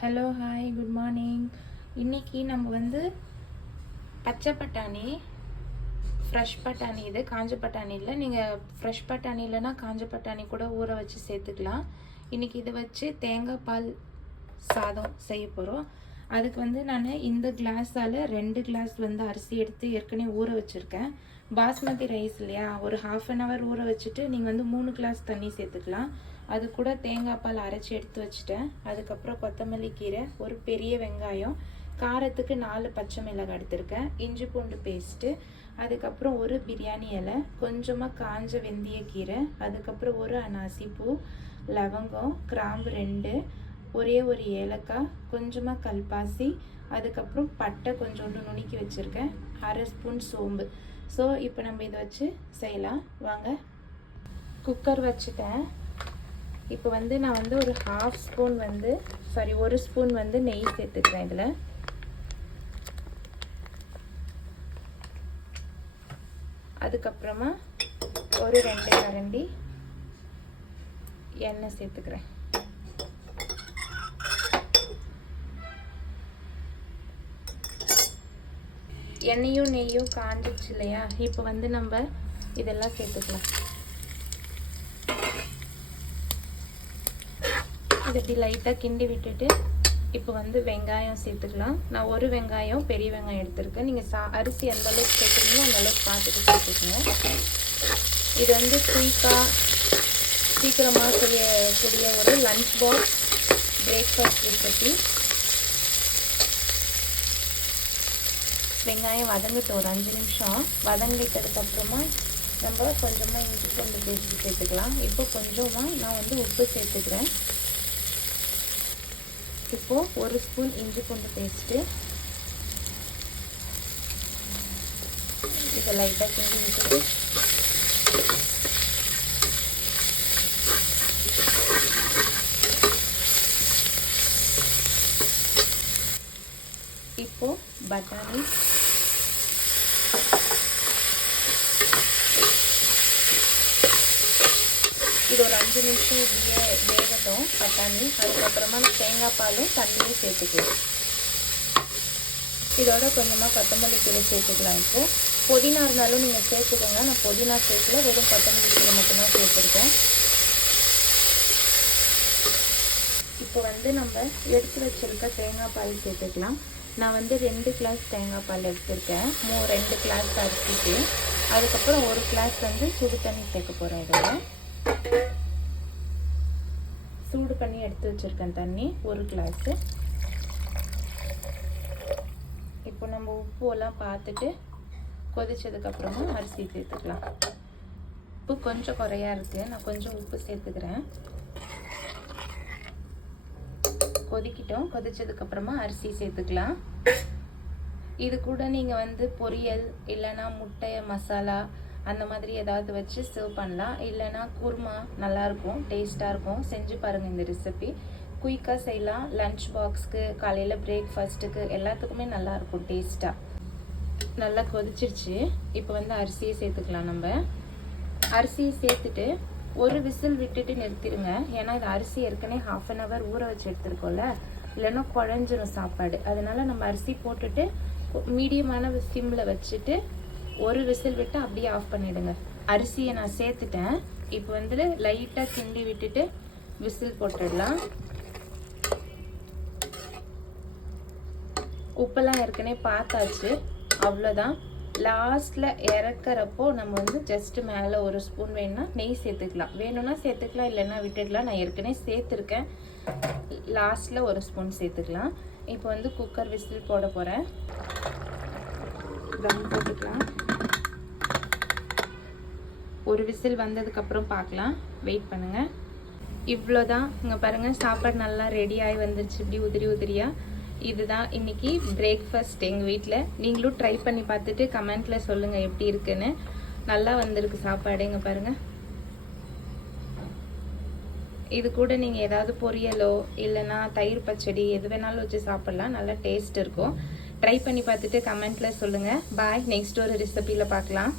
Hello hi good morning. இன்றைக்கி நம்ம வந்து பச்சை பட்டாணி, ஃப்ரெஷ் பட்டாணி, இது காஞ்ச பட்டாணி இல்லை. நீங்கள் ஃப்ரெஷ் பட்டாணி இல்லைன்னா காஞ்ச பட்டாணி கூட ஊற வச்சு சேர்த்துக்கலாம். இன்றைக்கி இதை வச்சு தேங்காய் பால் சாதம் செய்ய போகிறோம். அதுக்கு வந்து நான் இந்த கிளாஸால் 2 கிளாஸ் வந்து அரிசி எடுத்து ஏற்கனவே ஊற வச்சுருக்கேன். பாஸ்மதி ரைஸ் இல்லையா, ஒரு ½ அன் ஹவர் ஊற வச்சுட்டு நீங்கள் வந்து 3 கிளாஸ் தண்ணி சேர்த்துக்கலாம். அது கூட தேங்காய் பால் அரைச்சி எடுத்து வச்சுட்டேன். அதுக்கப்புறம் கொத்தமல்லி கீரை, ஒரு பெரிய வெங்காயம், காரத்துக்கு 4 பச்சை மிளகாய் எடுத்திருக்கேன், இஞ்சி பூண்டு பேஸ்ட்டு, அதுக்கப்புறம் ஒரு பிரியாணி இலை, கொஞ்சமாக காஞ்ச வெந்தய கீரை, அதுக்கப்புறம் ஒரு அனாசி பூ, லவங்கம், கிராம்பு 2, ஒரே ஒரு ஏலக்காய், கொஞ்சமாக கல்பாசி, அதுக்கப்புறம் பட்டை கொஞ்சோண்டு நுணுக்கி வச்சுருக்கேன், 1/2 ஸ்பூன் சோம்பு. ஸோ இப்போ நம்ம இதை வச்சு செய்யலாம் வாங்க. குக்கர் வச்சுட்டேன். இப்போ வந்து நான் வந்து ஒரு 1/2 ஸ்பூன் வந்து 1 ஸ்பூன் வந்து நெய் சேர்த்துக்கிறேன். இதில் அதுக்கப்புறமா ஒரு 2 கரண்டி எண்ணெய் சேர்த்துக்கிறேன். எண்ணெயும் நெய்யும் காஞ்சிச்சு இல்லையா, இப்போ வந்து நம்ம இதெல்லாம் சேர்த்துக்கலாம். இதை இப்படி லைட்டாக கிண்டி விட்டுட்டு இப்போ வந்து வெங்காயம் சேர்த்துக்கலாம். நான் ஒரு வெங்காயம், பெரிய வெங்காயம் எடுத்துருக்கேன். நீங்கள் அரிசி எந்த அளவுக்கு சேர்த்துக்கீங்களோ அந்த அளவுக்கு பார்த்துட்டு சேர்த்துக்கோங்க. இது வந்து சீக்கிரமாக செய்யக்கூடிய ஒரு லஞ்ச் பாக்ஸ் பிரேக்ஃபாஸ்ட் ரெசிபி. வெங்காயம் வதங்கிட்டு ஒரு 5 நிமிஷம் வதங்கிட்டதுக்கப்புறமா நம்ம கொஞ்சமாக இஞ்சி பூண்டு பேஸ்ட் சேர்த்துக்கலாம். இப்போ கொஞ்சமாக நான் வந்து உப்பு சேர்த்துக்கிறேன். இப்போது 1 ஸ்பூன் இஞ்சி பூண்டு பேஸ்ட்டு, இதை லைட்டாக கிண்டி விட்டுட்டு இப்போது பட்டாணி, இது ஒரு 5 நிமிஷம் இப்படியே வேகட்டும் பட்டாணி. அதுக்கப்புறமா தேங்காய் பாலும் தண்ணியும் சேர்த்துக்கலாம். இதோட கொஞ்சமாக கொத்தமல்லி கீரை சேர்த்துக்கலாம். இப்போது புதினா இருந்தாலும் நீங்கள் சேர்த்துக்கோங்க. நான் புதினா சேர்த்துல, வெறும் கொத்தமல்லி கீரை மட்டும்தான் சேர்த்துருக்கேன். இப்போ வந்து நம்ம எடுத்து வச்சுருக்க தேங்காய் பால் சேர்த்துக்கலாம். நான் வந்து 2 கிளாஸ் தேங்காய் பால் எடுத்துருக்கேன், 2 கிளாஸ் அரிசிக்கு. அதுக்கப்புறம் 1 கிளாஸ் வந்து சுடு தண்ணி சேர்க்க போகிறேன். இதில் சூடு பண்ணி எடுத்து வச்சுருக்கேன் தண்ணி 1 கிளாஸு. இப்போ நம்ம உப்புலாம் பார்த்துட்டு கொதிச்சதுக்கப்புறமா அரிசி சேர்த்துக்கலாம். உப்பு கொஞ்சம் குறையா இருக்குது, நான் கொஞ்சம் உப்பு சேர்த்துக்கிறேன். கொதிக்கிட்டோம். கொதிச்சதுக்கப்புறமா அரிசி சேர்த்துக்கலாம். இது கூட நீங்கள் வந்து பொரியல் இல்லைன்னா முட்டை மசாலா அந்த மாதிரி ஏதாவது வச்சு சர்வ் பண்ணலாம். இல்லைன்னா குருமா நல்லாயிருக்கும், டேஸ்ட்டாக இருக்கும். செஞ்சு பாருங்கள். இந்த ரெசிபி குயிக்காக செய்யலாம். லன்ச் பாக்ஸ்க்கு, காலையில் பிரேக்ஃபாஸ்ட்டுக்கு எல்லாத்துக்குமே நல்லாயிருக்கும் டேஸ்ட்டாக. நல்லா கொதிச்சிருச்சு. இப்போ வந்து அரிசியை சேர்த்துக்கலாம். நம்ம அரிசியை சேர்த்துட்டு ஒரு விசில் விட்டுட்டு நிறுத்திடுங்க. ஏன்னா இது அரிசி ஏற்கனவே ½ அன் ஹவர் ஊற வச்சு எடுத்துருக்கோம்ல, இல்லைன்னா குழஞ்சிரும் சாப்பாடு. அதனால நம்ம அரிசி போட்டுட்டு மீடியமான சிம்மில் வச்சுட்டு ஒரு விசில் விட்டு அப்படியே ஆஃப் பண்ணிவிடுங்க. அரிசியை நான் சேர்த்துட்டேன். இப்போ வந்து லைட்டாக கிண்டி விட்டுட்டு விசில் போட்டுடலாம். உப்பெல்லாம் ஏற்கனவே பார்த்தாச்சு, அவ்வளோதான். லாஸ்ட்டில் இறக்குறப்போ நம்ம வந்து ஜஸ்ட்டு மேலே 1 ஸ்பூன் வேணும்னா நெய் சேர்த்துக்கலாம். வேணும்னா சேர்த்துக்கலாம், இல்லைன்னா விட்டுடலாம். நான் ஏற்கனவே சேர்த்துருக்கேன். லாஸ்ட்டில் 1 ஸ்பூன் சேர்த்துக்கலாம். இப்போ வந்து குக்கர் விசில் போட போகிறேன். தம் போட்டுக்கலாம். ஒரு விசில் வந்ததுக்கப்புறம் பார்க்கலாம், வெயிட் பண்ணுங்கள். இவ்வளோதான். இங்கே பாருங்கள், சாப்பாடு நல்லா ரெடியாகி வந்துருச்சு. இப்படி உதிரி உதிரியாக. இதுதான் இன்றைக்கி பிரேக்ஃபாஸ்ட் எங்கள் வீட்டில். நீங்களும் ட்ரை பண்ணி பார்த்துட்டு கமெண்ட்டில் சொல்லுங்கள் எப்படி இருக்குன்னு. நல்லா வந்திருக்கு சாப்பாடு. இங்கே பாருங்கள். இது கூட நீங்கள் ஏதாவது பொரியலோ இல்லைன்னா தயிர் பச்சடி எது வேணாலும் வச்சு சாப்பிட்லாம். நல்லா டேஸ்ட் இருக்கும். ட்ரை பண்ணி பார்த்துட்டு கமெண்ட்டில் சொல்லுங்கள். பாய். நெக்ஸ்ட் ஒரு ரெசிபியில் பார்க்கலாம்.